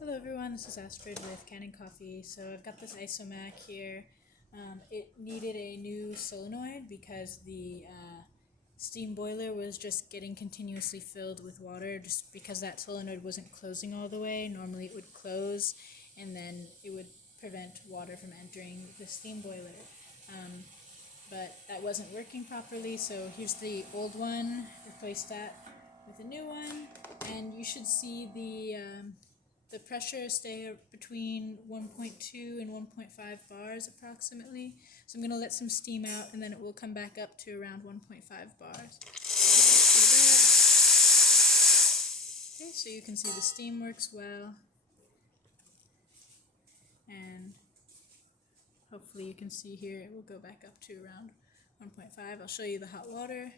Hello everyone, this is Astrid with Kanen Coffee. So I've got this Isomac here. It needed a new solenoid because the steam boiler was just getting continuously filled with water just because that solenoid wasn't closing all the way. Normally it would close and then it would prevent water from entering the steam boiler. But that wasn't working properly, so here's the old one. Replace that with a new one, and you should see the pressure stay between 1.2 and 1.5 bars approximately. So I'm going to let some steam out and then it will come back up to around 1.5 bars. Okay, so you can see the steam works well, and hopefully you can see here it will go back up to around 1.5. I'll show you the hot water.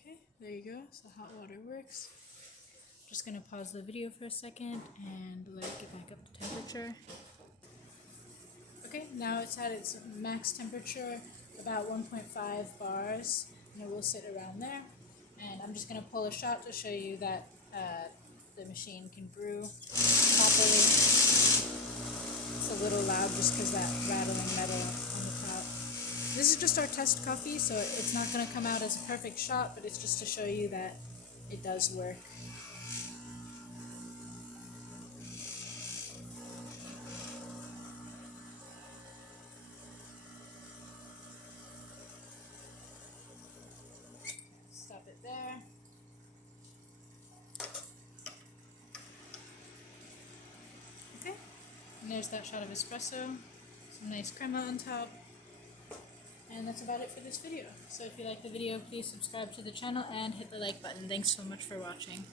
Okay, there you go. So hot water works. Just going to pause the video for a second and let it get back up to temperature. Okay, now it's at its max temperature, about 1.5 bars, and it will sit around there. And I'm just going to pull a shot to show you that the machine can brew properly. It's a little loud just because that rattling metal on the top. This is just our test coffee, so it's not going to come out as a perfect shot, but it's just to show you that it does work. Stop it there. Okay, and there's that shot of espresso, some nice crema on top, and that's about it for this video. So if you like the video, please subscribe to the channel and hit the like button. Thanks so much for watching.